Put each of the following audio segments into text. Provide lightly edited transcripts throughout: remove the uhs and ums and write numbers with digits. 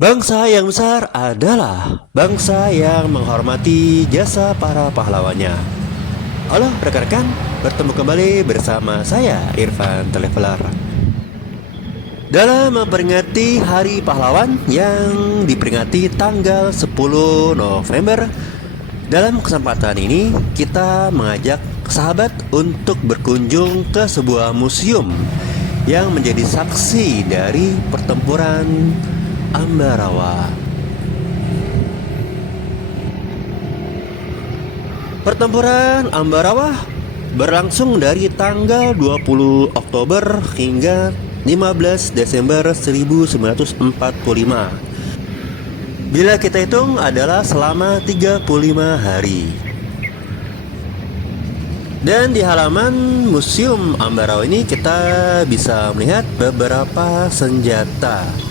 Bangsa yang besar adalah bangsa yang menghormati jasa para pahlawannya. Halo rekan-rekan, bertemu kembali bersama saya Irfan Traveler. Dalam memperingati Hari Pahlawan yang diperingati tanggal 10 November, dalam kesempatan ini kita mengajak sahabat untuk berkunjung ke sebuah museum yang menjadi saksi dari pertempuran Ambarawa. Pertempuran Ambarawa berlangsung dari tanggal 20 Oktober hingga 15 Desember 1945. Bila kita hitung adalah selama 35 hari. Dan di halaman Museum Ambarawa ini kita bisa melihat beberapa senjata.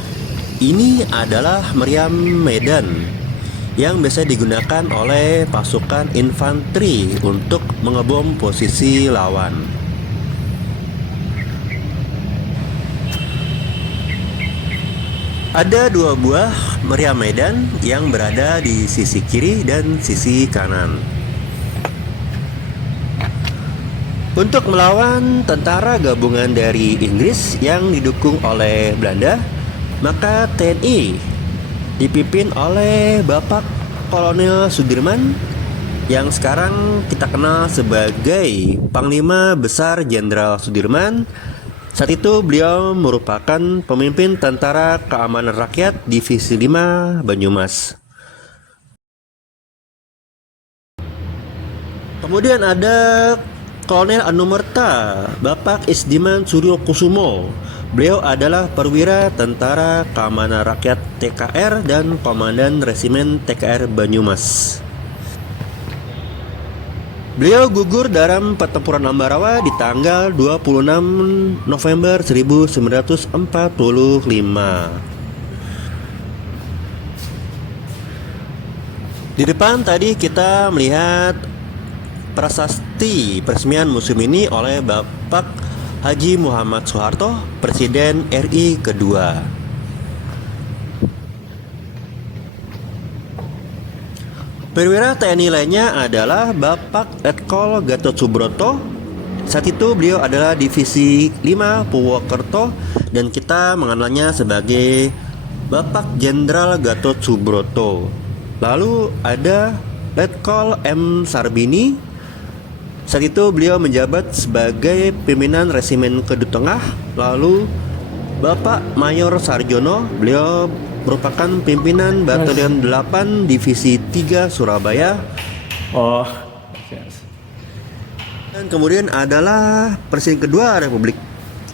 Ini adalah meriam medan yang biasa digunakan oleh pasukan infanteri untuk mengebom posisi lawan. Ada dua buah meriam medan yang berada di sisi kiri dan sisi kanan. Untuk melawan tentara gabungan dari Inggris yang didukung oleh Belanda, maka TNI dipimpin oleh Bapak Kolonel Sudirman yang sekarang kita kenal sebagai Panglima Besar Jenderal Sudirman. Saat itu beliau merupakan pemimpin Tentara Keamanan Rakyat Divisi 5 Banyumas. Kemudian ada Kolonel Anumerta Bapak Isdiman Suryo Kusumo. Beliau adalah perwira Tentara Keamanan Rakyat TKR dan Komandan Resimen TKR Banyumas. Beliau gugur dalam pertempuran Ambarawa di tanggal 26 November 1945. Di depan tadi kita melihat prasasti peresmian museum ini oleh Bapak Haji Muhammad Soeharto, Presiden RI kedua. Perwira TNI lainnya adalah Bapak Letkol Gatot Subroto. Saat itu beliau adalah Divisi 5 Purwokerto dan kita mengenalnya sebagai Bapak Jenderal Gatot Subroto. Lalu ada Letkol M. Sarbini. Saat itu beliau menjabat sebagai pimpinan Resimen Kedut Tengah. Lalu Bapak Mayor Sarjono, beliau merupakan pimpinan Batalion 8 Divisi 3 Surabaya. Dan kemudian adalah Presiden kedua Republik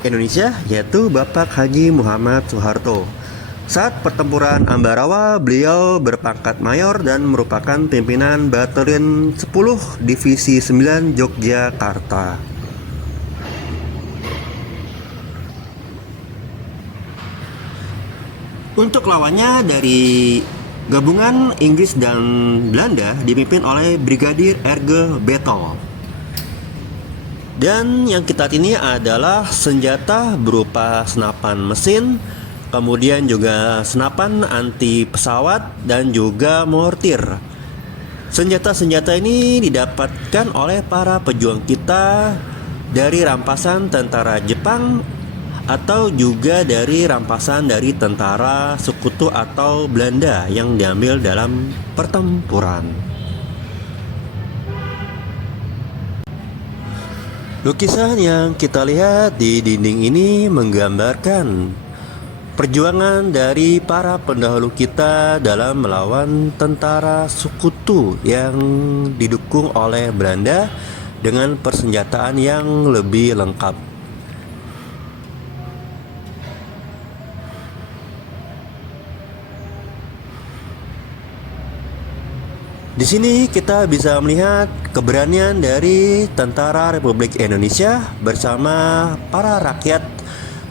Indonesia, yaitu Bapak Haji Muhammad Soeharto. Saat pertempuran Ambarawa, beliau berpangkat mayor dan merupakan pimpinan Batalion 10 Divisi 9 Yogyakarta. Untuk lawannya dari gabungan Inggris dan Belanda dipimpin oleh Brigadir Erge Battle. Dan yang kita lihat ini adalah senjata berupa senapan mesin, kemudian juga senapan anti pesawat dan juga mortir. Senjata-senjata ini didapatkan oleh para pejuang kita dari rampasan tentara Jepang atau juga dari rampasan dari tentara sekutu atau Belanda yang diambil dalam pertempuran. Lukisan yang kita lihat di dinding ini menggambarkan perjuangan dari para pendahulu kita dalam melawan tentara sekutu yang didukung oleh Belanda dengan persenjataan yang lebih lengkap. Di sini kita bisa melihat keberanian dari Tentara Republik Indonesia bersama para rakyat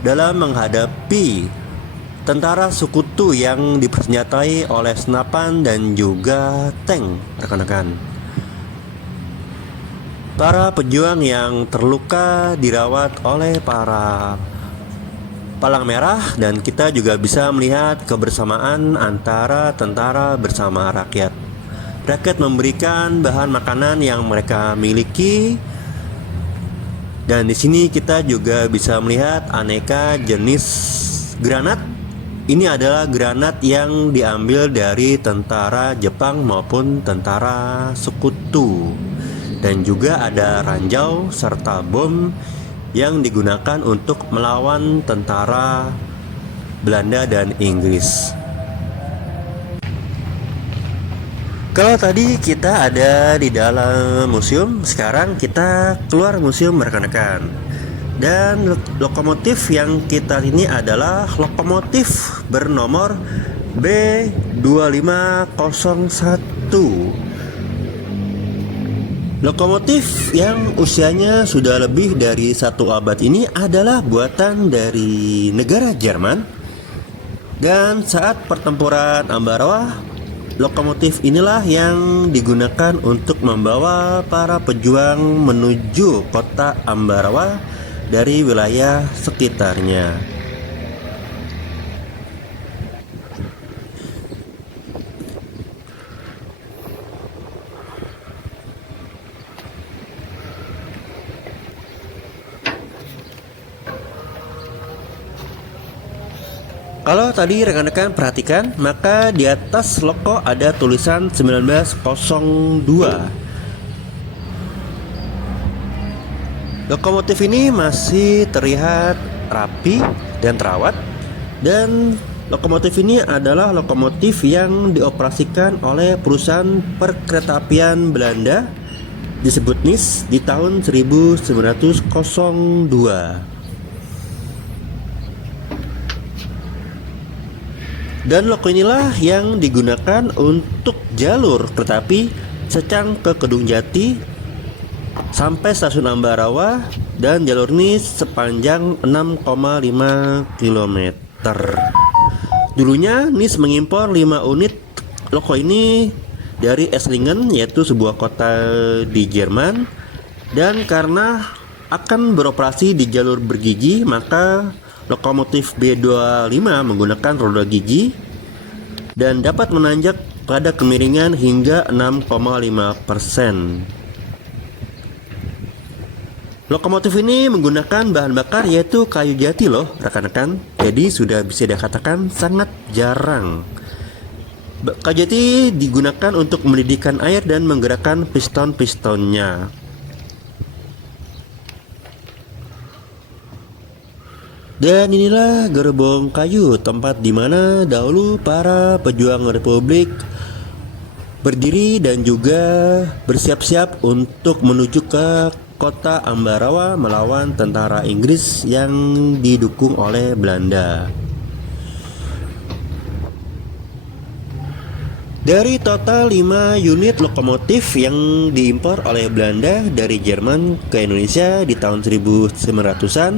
dalam menghadapi tentara sekutu yang dipersenjatai oleh senapan dan juga tank, rekan-rekan. Para pejuang yang terluka dirawat oleh para palang merah, dan kita juga bisa melihat kebersamaan antara tentara bersama rakyat. Rakyat memberikan bahan makanan yang mereka miliki, dan di sini kita juga bisa melihat aneka jenis granat. Ini adalah granat yang diambil dari tentara Jepang maupun tentara sekutu, dan juga ada ranjau serta bom yang digunakan untuk melawan tentara Belanda dan Inggris. Kalau tadi kita ada di dalam museum, sekarang kita keluar museum rekan-rekan. Dan lokomotif yang kita ini adalah lokomotif bernomor B2501. Lokomotif yang usianya sudah lebih dari 1 abad ini adalah buatan dari negara Jerman. Dan saat pertempuran Ambarawa, lokomotif inilah yang digunakan untuk membawa para pejuang menuju kota Ambarawa dari wilayah sekitarnya. Kalau tadi rekan-rekan perhatikan, maka di atas loko ada tulisan 1902. Lokomotif ini masih terlihat rapi dan terawat, dan lokomotif ini adalah lokomotif yang dioperasikan oleh perusahaan perkeretaapian Belanda disebut NIS di tahun 1902. Dan loko inilah yang digunakan untuk jalur kereta api Secang ke Kedung Jati sampai stasiun Ambarawa, dan jalur ini sepanjang 6,5 km. Dulunya NIS mengimpor 5 unit loko ini dari Esslingen, yaitu sebuah kota di Jerman. Dan karena akan beroperasi di jalur bergigi, maka lokomotif B25 menggunakan roda gigi dan dapat menanjak pada kemiringan hingga 6,5%. Lokomotif ini menggunakan bahan bakar yaitu kayu jati loh rekan-rekan. Jadi sudah bisa dikatakan sangat jarang. Kayu jati digunakan untuk mendidihkan air dan menggerakkan piston-pistonnya. Dan inilah gerbong kayu, tempat di mana dahulu para pejuang Republik berdiri dan juga bersiap-siap untuk menuju ke kota Ambarawa melawan tentara Inggris yang didukung oleh Belanda. Dari total 5 unit lokomotif yang diimpor oleh Belanda dari Jerman ke Indonesia di tahun 1900-an,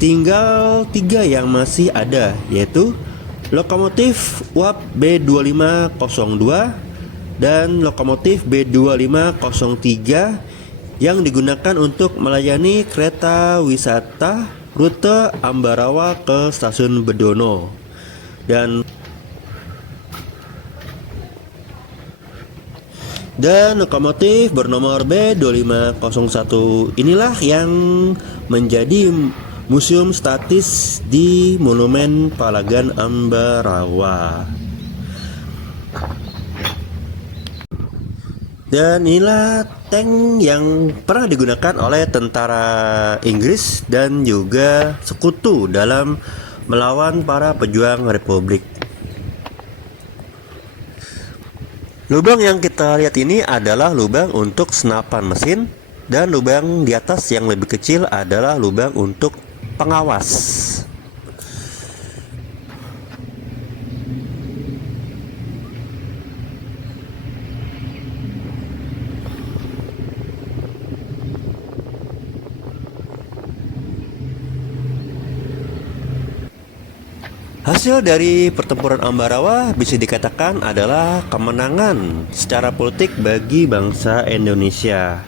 tinggal 3 yang masih ada, yaitu lokomotif UAP B2502 dan lokomotif B2503 yang digunakan untuk melayani kereta wisata rute Ambarawa ke stasiun Bedono. Dan lokomotif bernomor B2501 inilah yang menjadi museum statis di Monumen Palagan Ambarawa. Dan inilah tank yang pernah digunakan oleh tentara Inggris dan juga sekutu dalam melawan para pejuang Republik. Lubang yang kita lihat ini adalah lubang untuk senapan mesin, dan lubang di atas yang lebih kecil adalah lubang untuk pengawas. Hasil dari pertempuran Ambarawa bisa dikatakan adalah kemenangan secara politik bagi bangsa Indonesia.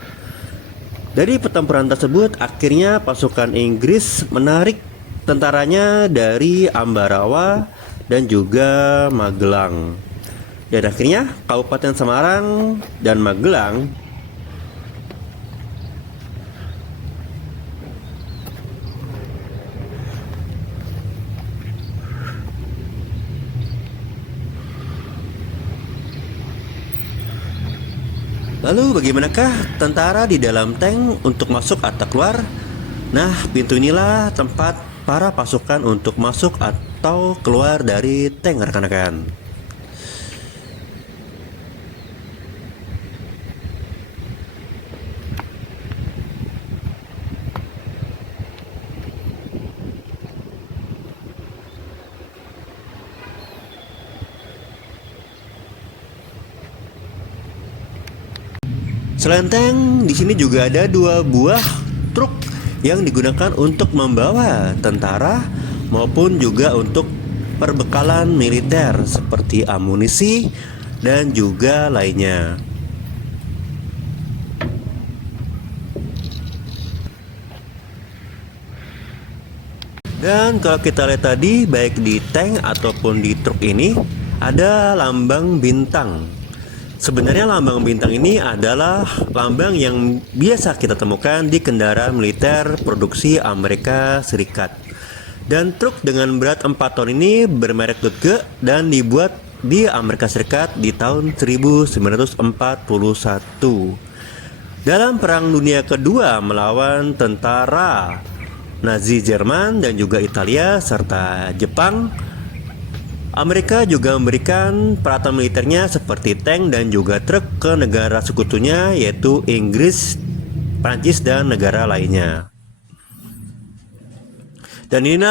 Dari pertempuran tersebut, akhirnya pasukan Inggris menarik tentaranya dari Ambarawa dan juga Magelang. Dan akhirnya Kabupaten Semarang dan Magelang Lalu bagaimanakah tentara di dalam tank untuk masuk atau keluar? Nah, pintu inilah tempat para pasukan untuk masuk atau keluar dari tank, rekan-rekan. Selain tank, di sini juga ada 2 buah truk yang digunakan untuk membawa tentara maupun juga untuk perbekalan militer seperti amunisi dan juga lainnya. Dan kalau kita lihat tadi, baik di tank ataupun di truk ini ada lambang bintang. Sebenarnya lambang bintang ini adalah lambang yang biasa kita temukan di kendaraan militer produksi Amerika Serikat. Dan truk dengan berat 4 ton ini bermerek Dodge dan dibuat di Amerika Serikat di tahun 1941. Dalam Perang Dunia Kedua melawan tentara Nazi Jerman dan juga Italia serta Jepang, Amerika juga memberikan peralatan militernya seperti tank dan juga truk ke negara sekutunya yaitu Inggris, Prancis, dan negara lainnya. Dan inilah